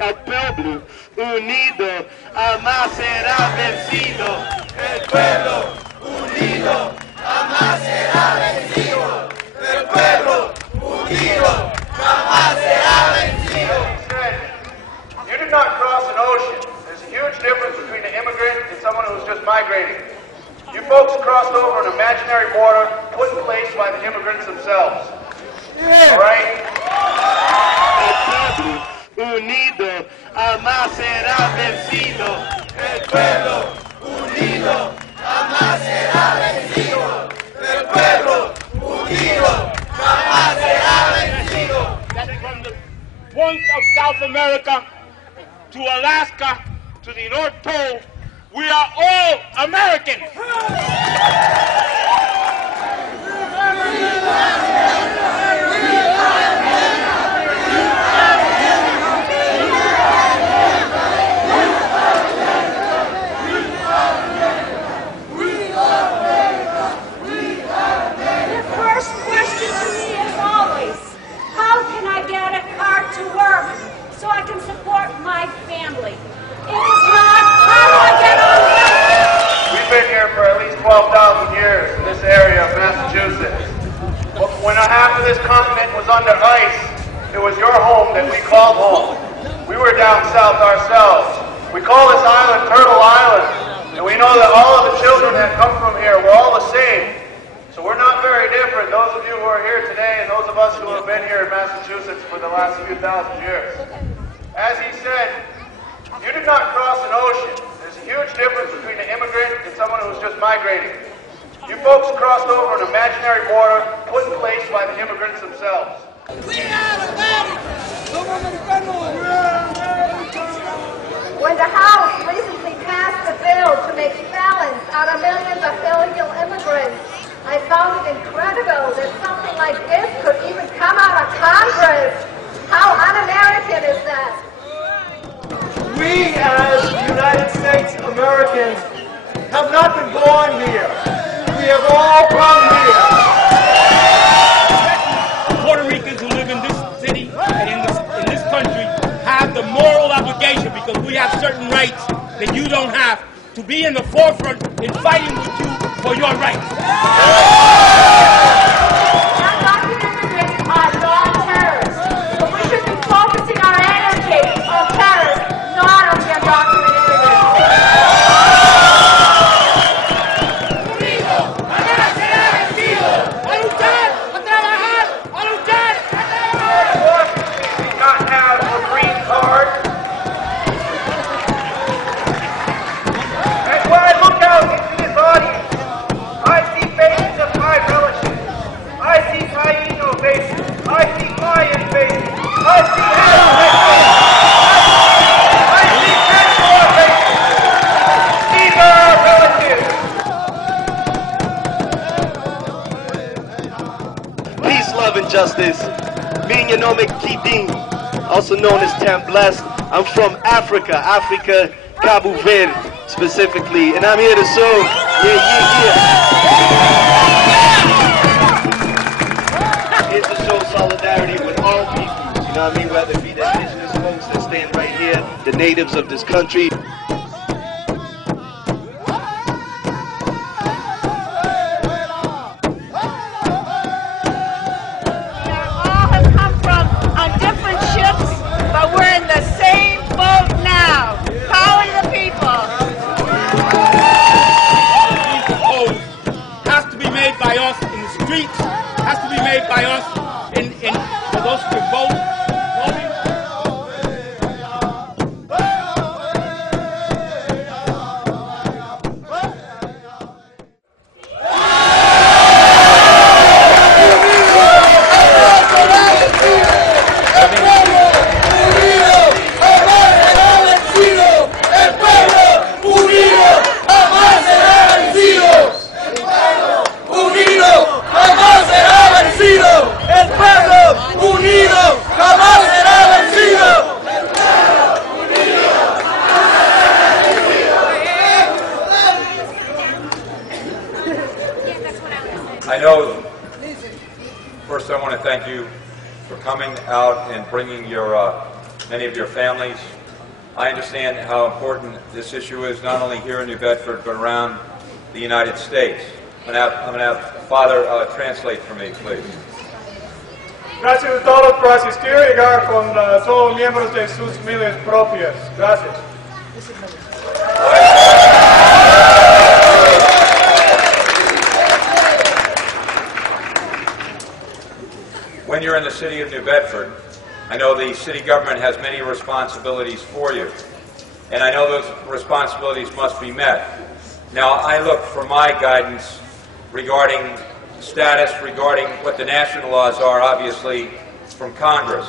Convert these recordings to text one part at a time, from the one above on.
El pueblo unido jamás será vencido. El pueblo unido jamás será vencido. El pueblo unido jamás será vencido. You did not cross an ocean. There's a huge difference between an immigrant and someone who's just migrating. You folks crossed over an imaginary border put in place by the immigrants themselves. All right? El pueblo unido jamás será vencido. El pueblo unido jamás será vencido. El pueblo unido jamás será vencido. That from the point of South America to Alaska to the North Pole, we are all Americans. We've been here for at least 12,000 years in this area of Massachusetts. When half of this continent was under ice, it was your home that we called home. We were down south ourselves. We call this island Turtle Island, and we know that all of the children that come from here, we're all the same. So we're not very different, those of you who are here today and those of us who have been here in Massachusetts for the last few thousand years. As he said, you did not cross an ocean. There's a huge difference between an immigrant and someone who's just migrating. You folks crossed over an imaginary border put in place by the immigrants themselves. When the House recently passed a bill to make felons out of millions of illegal immigrants, I found it incredible that something like this could even come out of Congress. How un-American is that? We as United States Americans have not been born here. We have all come here. Puerto Ricans who live in this city and in this country have the moral obligation, because we have certain rights that you don't have, to be in the forefront in fighting with you for your rights. Undocumented immigrants are not terrorists, but we should be focusing our energy on terrorists, not on the undocumented immigrants. Justice. Minyanomik Kidin, also known as Temblest. I'm from Africa, Cabo Verde specifically, and I'm here to serve. Here to show solidarity with all people, you know what I mean, whether it be the indigenous folks that stand right here, the natives of this country. By us for those who can vote. I know, first I want to thank you for coming out and bringing your many of your families. I understand how important this issue is, not only here in New Bedford, but around the United States. I'm going to have Father translate for me, please. Gracias a todos por asistir y llegar con todos los miembros de sus familias propias. Gracias. When you're in the city of New Bedford, I know the city government has many responsibilities for you, and I know those responsibilities must be met. Now, I look for my guidance regarding status, regarding what the national laws are, obviously, from Congress,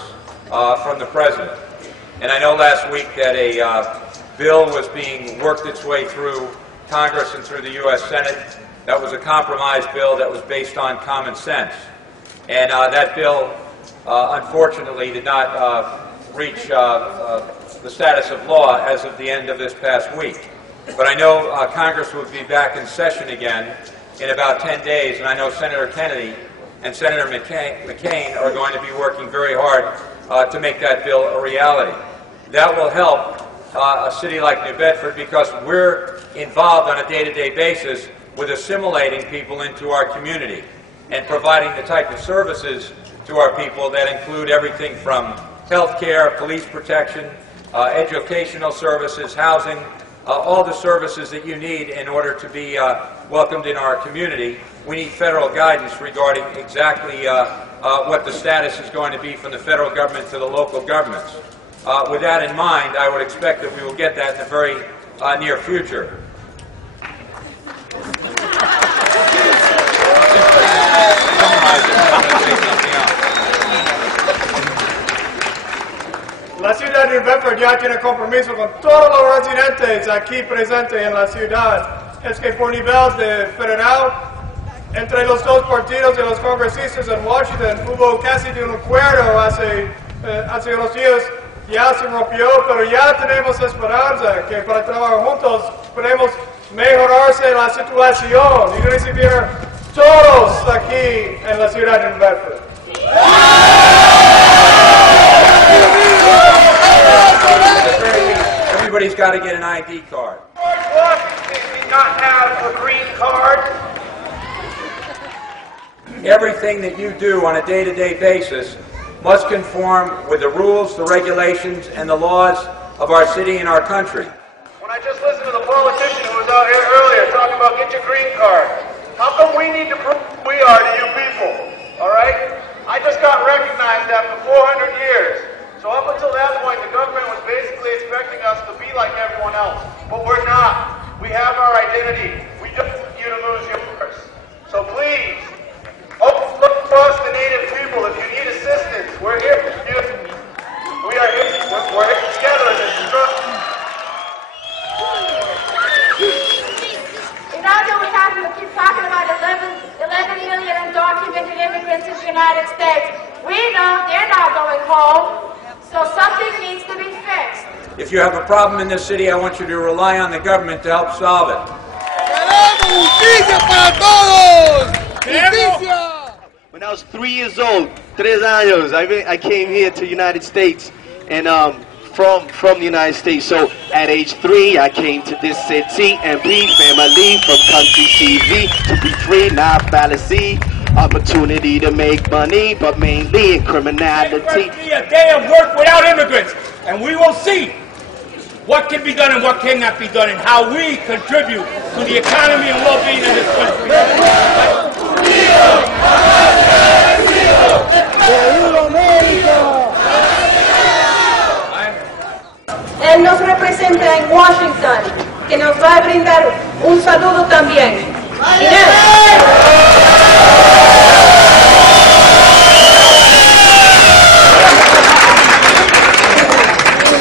from the President. And I know last week that a bill was being worked its way through Congress and through the U.S. Senate. That was a compromise bill that was based on common sense. And that bill, unfortunately, did not reach the status of law as of the end of this past week. But I know Congress will be back in session again in about 10 days, and I know Senator Kennedy and Senator McCain are going to be working very hard to make that bill a reality. That will help a city like New Bedford because we're involved on a day-to-day basis with assimilating people into our community and providing the type of services to our people that include everything from health care, police protection, educational services, housing, all the services that you need in order to be welcomed in our community. We need federal guidance regarding exactly what the status is going to be from the federal government to the local governments. With that in mind, I would expect that we will get that in the very near future. La ciudad de Bedford ya tiene compromiso con todos los residentes aquí presentes en la ciudad. Es que por nivel de federal, entre los dos partidos de los congresistas en Washington, hubo casi de un acuerdo hace unos días. Ya se rompió, pero ya tenemos esperanza que para trabajar juntos podemos mejorarse la situación y recibir todos aquí en la ciudad de Bedford. Everybody's got to get an ID card. Did not have a green card. Everything that you do on a day-to-day basis must conform with the rules, the regulations, and the laws of our city and our country. When I just listened to the politician who was out here earlier talking about get your green card, how come we need to prove who we are to you people? All right? I just got recognized after 400 years. So up until that point, the government was basically expecting us to be like everyone else. But we're not. We have our identity. We don't want you to lose yours. So please, look across the Native people. If you need assistance, we're here for you. We are here. We're here together in this struggle. You know that we have to keep talking about 11 million undocumented immigrants in the United States. We know they're not going home. So something needs to be fixed. If you have a problem in this city, I want you to rely on the government to help solve it. When I was 3 years old, 3 años, I came here to the United States, and from the United States. So at age 3, I came to this city and be family from country TV to be free, not fallacy. Opportunity to make money, but mainly in criminality. It will be a day of work without immigrants, and we will see what can be done and what cannot be done, and how we contribute to the economy and well-being of this country. Él nos representa en Washington, que nos va a brindar un saludo también.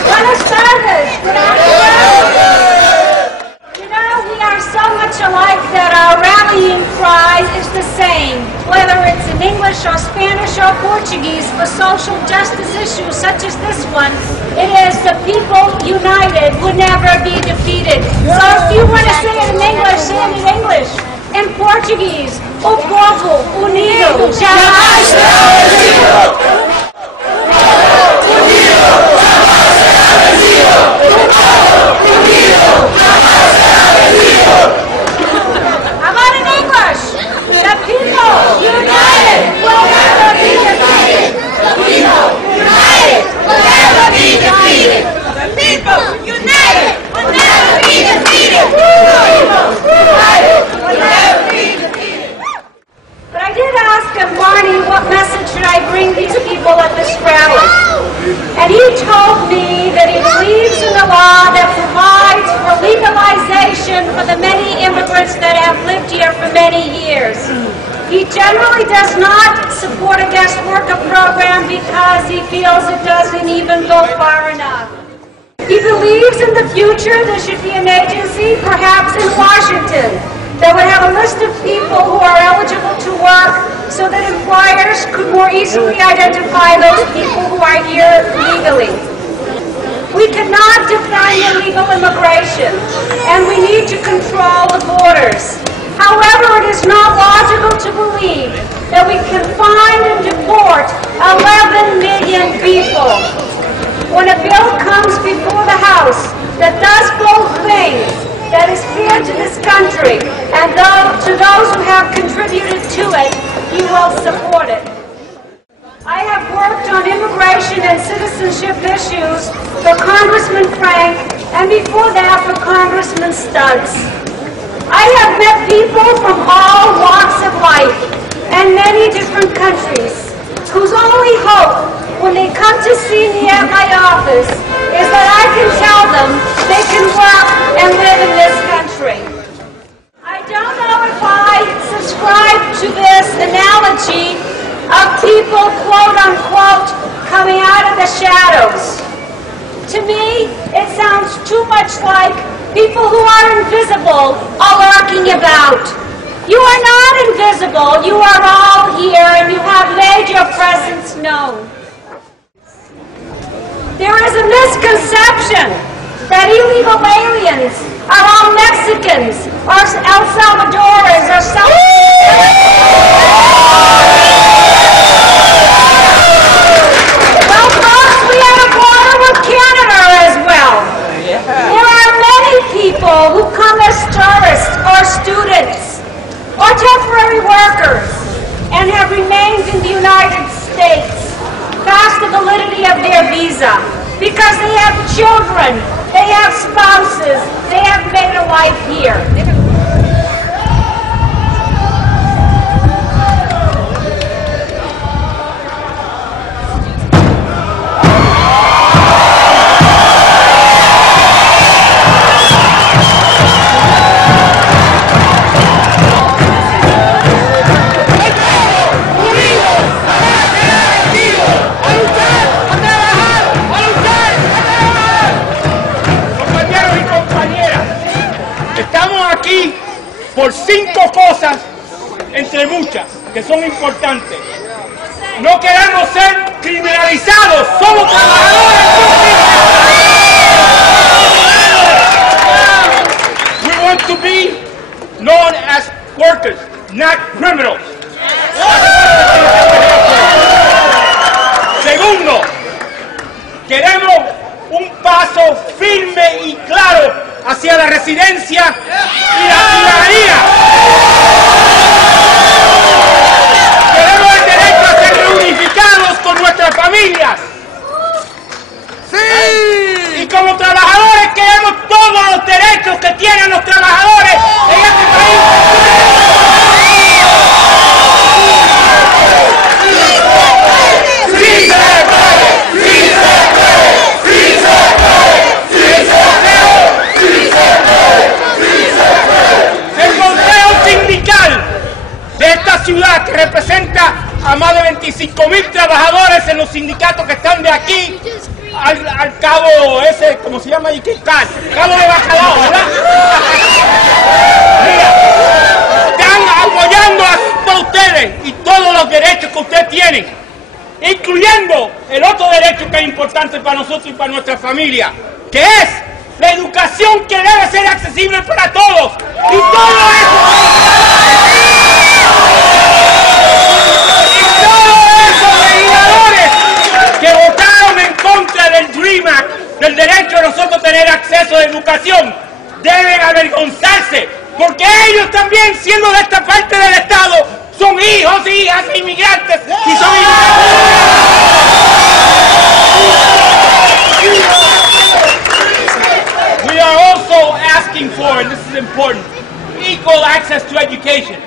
Buenas tardes. You know, we are so much alike that our rallying cry is the same, whether it's in English or Spanish or Portuguese for social justice issues such as this one. It is the people united will never be defeated. So if you want to say it in English, say it in English. In Portuguese, o povo unido jamais será vencido. O povo unido jamais bring these people at this rally. And he told me that he believes in the law that provides for legalization for the many immigrants that have lived here for many years. He generally does not support a guest worker program because he feels it doesn't even go far enough. He believes in the future there should be an agency, perhaps in Washington, that would have a list of people who are eligible to work so that employers could more easily identify those people who are here legally. We cannot define illegal immigration, and we need to control the borders. However, it is not logical to believe that we can find and deport 11 million people. When a bill comes before the House that does both things, that is fair to this country and to those who have contributed to it, he will support it. I have worked on immigration and citizenship issues for Congressman Frank and before that for Congressman Stuntz. I have met people from all walks of life and many different countries whose only hope when they come to see me at my office is that I can tell them they can work and live in this country. I don't know if I subscribe to this analogy of people, quote unquote, coming out of the shadows. To me, it sounds too much like people who are invisible are lurking about. You are not invisible. You are all here and you have made your presence known. There is a misconception that illegal aliens are all Mexicans or El Salvadorans or Well, folks, we have a border with Canada as well. There are many people who come as tourists or students or temporary workers and have remained in the United States past the validity of their visa because they have children, they have spouses, they have made a life here. Por 5 cosas, entre muchas, que son importantes. No queremos ser criminalizados, somos trabajadores públicos. We want to be known as workers, not criminals. Segundo, queremos un paso firme y claro hacia la residencia y la ciudadanía. Queremos el derecho a ser reunificados con nuestras familias. ¡Sí! Y como trabajadores queremos todos los derechos que tienen los trabajadores en este país. ¡Sí se puede! ¡Sí se puede! ¡Sí se puede! ¡Sí se puede! El Consejo Sindical de esta ciudad, que representa a más de 25.000 trabajadores en los sindicatos que están de aquí al cabo ese, ¿cómo se llama? Cabo de Bacalao, ¿verdad? Mira, están apoyando a ustedes y todos los derechos que ustedes tienen, incluyendo el otro derecho que es importante para nosotros y para nuestra familia, que es la educación, que debe ser accesible para todos. Y todo esos legisladores que votaron en contra del DREAM Act, del derecho a nosotros tener acceso a educación, deben avergonzarse, porque ellos también, siendo de esta parte del Estado, son hijos e hijas de inmigrantes y son We are also asking for, and this is important, equal access to education.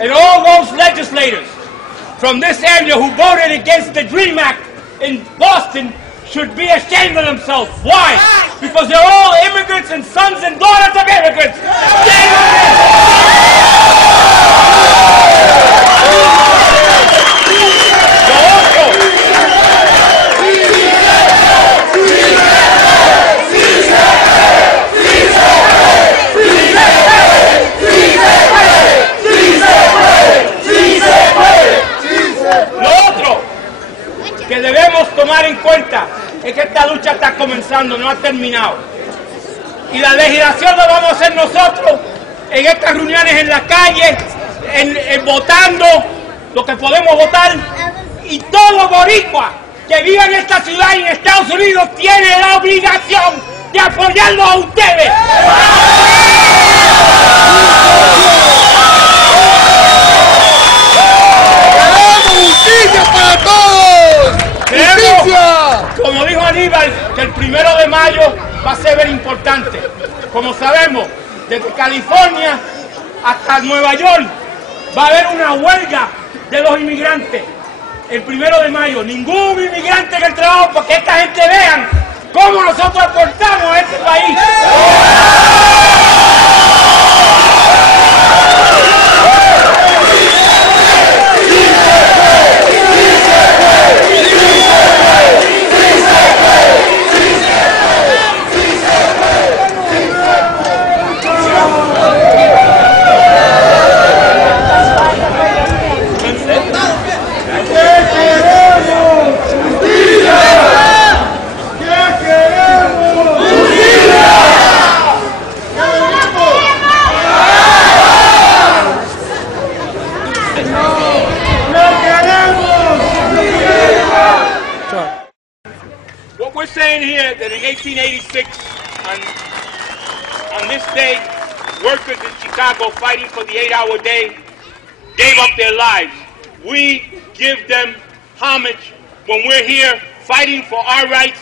And all those legislators from this area who voted against the DREAM Act in Boston should be ashamed of themselves. Why? Because they're all immigrants and sons and daughters of immigrants. Shame on que debemos tomar en cuenta es que esta lucha está comenzando, no ha terminado. Y la legislación la vamos a hacer nosotros en estas reuniones en la calle, en votando lo que podemos votar. Y todo boricua que vive en esta ciudad y en Estados Unidos tiene la obligación de apoyarlos a ustedes. ¡Justicia para todos! Creemos, como dijo Aníbal, que el 1 de mayo va a ser bien importante. Como sabemos, desde California hasta Nueva York va a haber una huelga de los inmigrantes. El 1 de mayo, ningún inmigrante en el trabajo, porque esta gente vean cómo nosotros aportamos a este país. What we're saying here that in 1886, on this day, workers in Chicago fighting for the 8-hour day gave up their lives. We give them homage when we're here fighting for our rights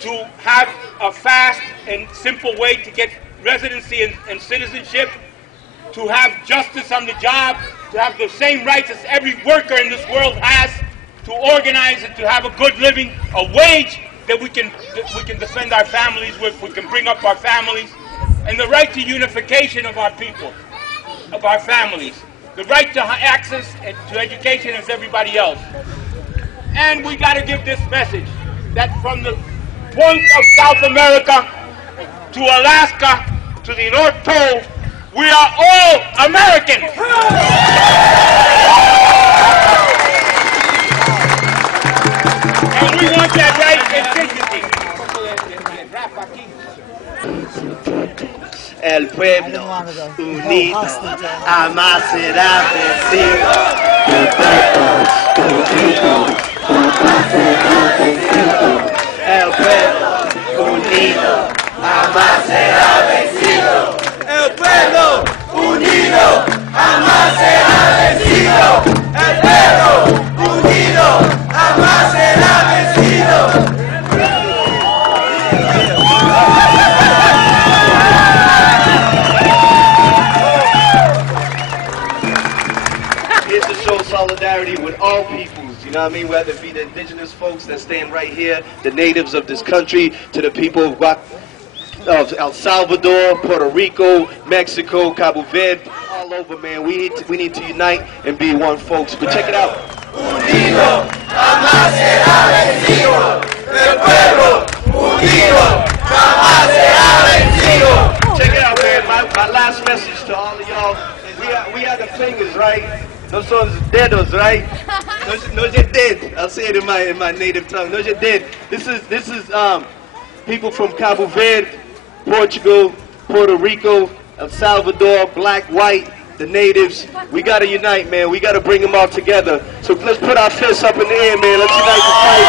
to have a fast and simple way to get residency and citizenship, to have justice on the job, to have the same rights as every worker in this world has, to organize and to have a good living, a wage that we can defend our families with, we can bring up our families, and the right to unification of our people, of our families, the right to access to education as everybody else. And we got to give this message that from the point of South America to Alaska to the North Pole, we are all Americans. And we want that right and dignity. El pueblo unido jamás será vencido. El pueblo unido jamás será vencido. El pueblo unido jamás será vencido. El pueblo unido jamás será vencido. Here's to show solidarity with all peoples, you know what I mean? Whether it be the indigenous folks that stand right here, the natives of this country, to the people of El Salvador, Puerto Rico, Mexico, Cabo Verde, all over, man. We need to unite and be one, folks. But check it out. Unido jamás será vencido. El pueblo unido jamás será vencido. Check it out, man. My last message to all of y'all. We are the fingers, right? No son dedos, right? No you're dead. I'll say it in my native tongue. No you're dead. This is people from Cabo Verde, Portugal, Puerto Rico, El Salvador, black, white, the natives. We gotta unite, man. We gotta bring them all together. So let's put our fists up in the air, man. Let's unite the fight.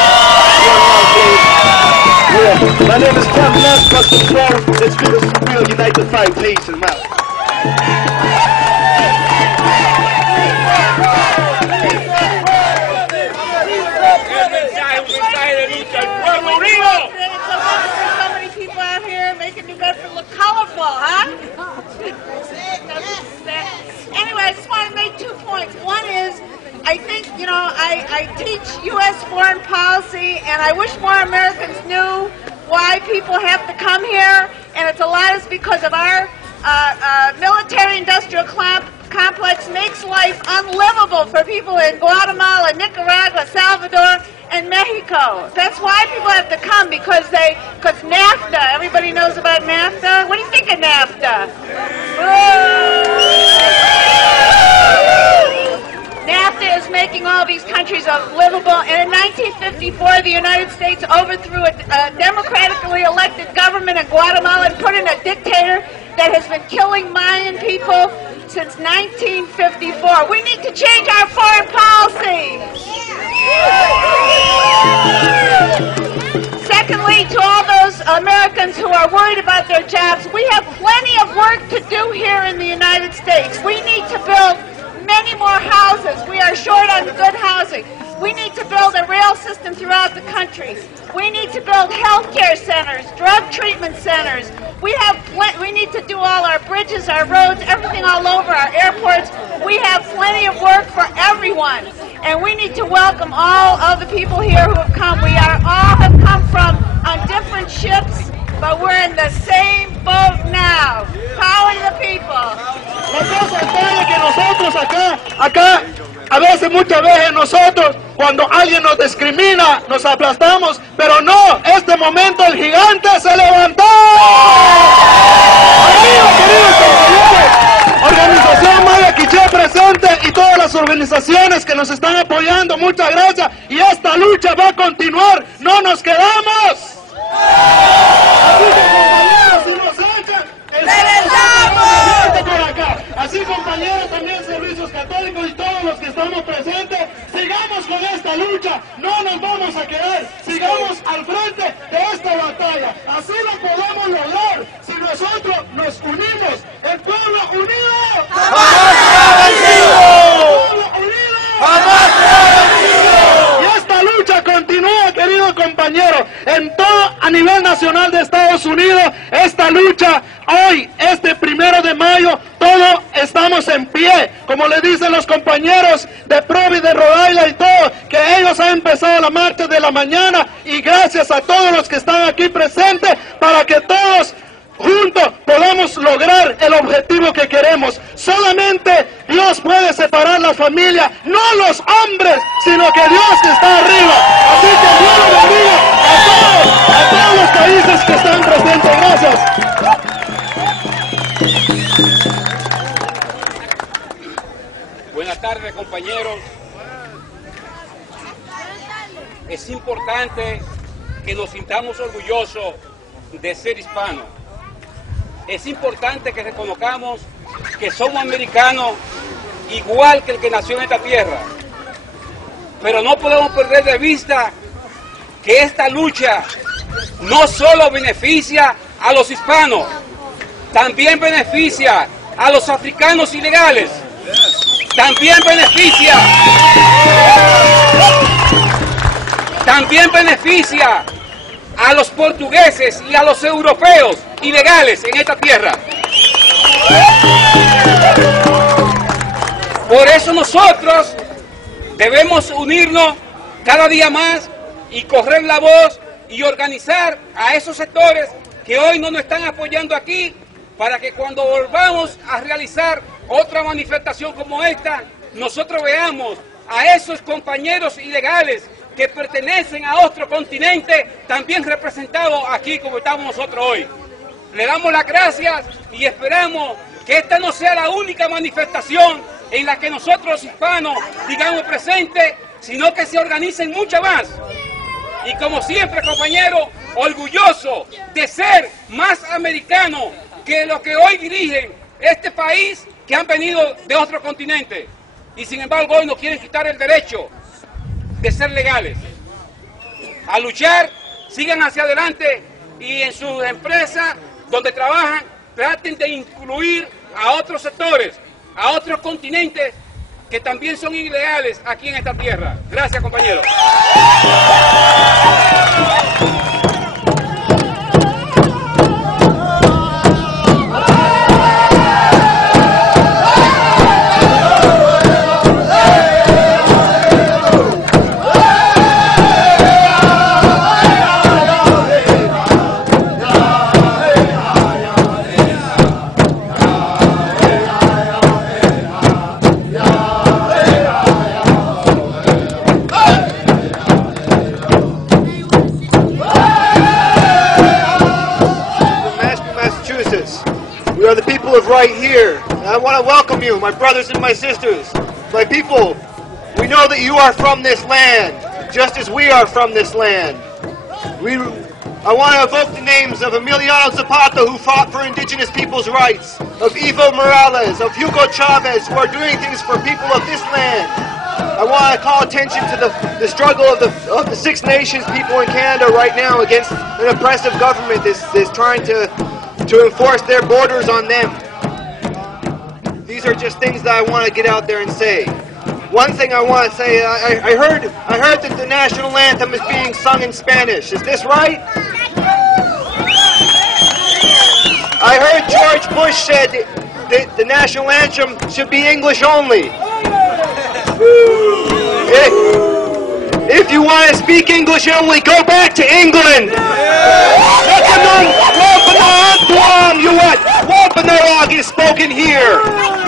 Yeah. My name is Tom Left, plus the flow. Let's do this for real. Unite the fight. Peace and out. So many people out here making New Bedford look colorful, huh? Anyway, I just want to make 2 points. One is I think, you know, I teach U.S. foreign policy, and I wish more Americans knew why people have to come here, and it's a lot is because of our military-industrial complex makes life unlivable for people in Guatemala, Nicaragua, Salvador, and Mexico. That's why people have to come, because NAFTA, everybody knows about NAFTA? What do you think of NAFTA? NAFTA is making all these countries livable, and in 1954 the United States overthrew a democratically elected government in Guatemala and put in a dictator that has been killing Mayan people since 1954. We need to change our foreign policy. Secondly, to all those Americans who are worried about their jobs, we have plenty of work to do here in the United States. We need to build many more houses. We are short on good housing. We need to build a rail system throughout the country. We need to build health care centers, drug treatment centers. We need to do all our bridges, our roads, everything all over, our airports. We have plenty of work for everyone. And we need to welcome all of the people here who have come. We all have come from on different ships, but we're in the same boat now. Power to the people. La cosa es que nosotros acá, a veces, muchas veces nosotros, cuando alguien nos discrimina, nos aplastamos, pero no, este momento el gigante se levantó. Amigos, queridos compañeros, Organización Maya Quiché presente y todas las organizaciones que nos están apoyando, muchas gracias, y esta lucha va a continuar, no nos quedamos. Así que compañeros, si nos echan, por acá. Así compañeros, también servicios católicos y todos los que estamos presentes, sigamos con esta lucha, no nos vamos a quedar, sigamos al frente de esta batalla, así lo podemos lograr, si nosotros nos unimos, el pueblo unido, ¡jamás será vencido! ¡El pueblo unido! ¡Jamás será vencido! Y esta lucha continúa, queridos compañeros, en todo a nivel nacional de Estados Unidos, esta lucha hoy, este 1 de mayo, todos estamos en pie, como le dicen los compañeros de Provi, de Rhode Island y todo, que ellos han empezado la marcha de la mañana, y gracias a todos los que están aquí presentes, para que todos juntos podamos lograr el objetivo que queremos. Solamente Dios puede separar la familia, no los hombres, sino que Dios que está arriba. Así que Dios lo bendiga a todos los países que están presentes. Gracias. Buenas tardes, compañeros. Es importante que nos sintamos orgullosos de ser hispanos. Es importante que reconozcamos que somos americanos igual que el que nació en esta tierra. Pero no podemos perder de vista que esta lucha no solo beneficia a los hispanos, también beneficia a los africanos ilegales, también beneficia a los portugueses y a los europeos ilegales en esta tierra. Por eso nosotros debemos unirnos cada día más y correr la voz y organizar a esos sectores que hoy no nos están apoyando aquí, para que cuando volvamos a realizar otra manifestación como esta, nosotros veamos a esos compañeros ilegales que pertenecen a otro continente, también representados aquí como estamos nosotros hoy. Le damos las gracias y esperamos que esta no sea la única manifestación en la que nosotros los hispanos digamos presente, sino que se organicen muchas más. Y como siempre, compañeros, orgulloso de ser más americanos que los que hoy dirigen este país, que han venido de otro continente. Y sin embargo hoy nos quieren quitar el derecho de ser legales. A luchar, sigan hacia adelante y en sus empresas donde trabajan, traten de incluir a otros sectores, a otros continentes que también son ilegales aquí en esta tierra. Gracias, compañeros. here. And I want to welcome you, my brothers and my sisters, my people. We know that you are from this land, just as we are from this land. I want to evoke the names of Emiliano Zapata, who fought for indigenous people's rights, of Evo Morales, of Hugo Chavez, who are doing things for people of this land. I want to call attention to the struggle of the Six Nations people in Canada right now against an oppressive government that's trying to enforce their borders on them. These are just things that I want to get out there and say. One thing I want to say, I heard that the national anthem is being sung in Spanish. Is this right? I heard George Bush said that the national anthem should be English only. If you want to speak English only, go back to England. Wampanoag is spoken here.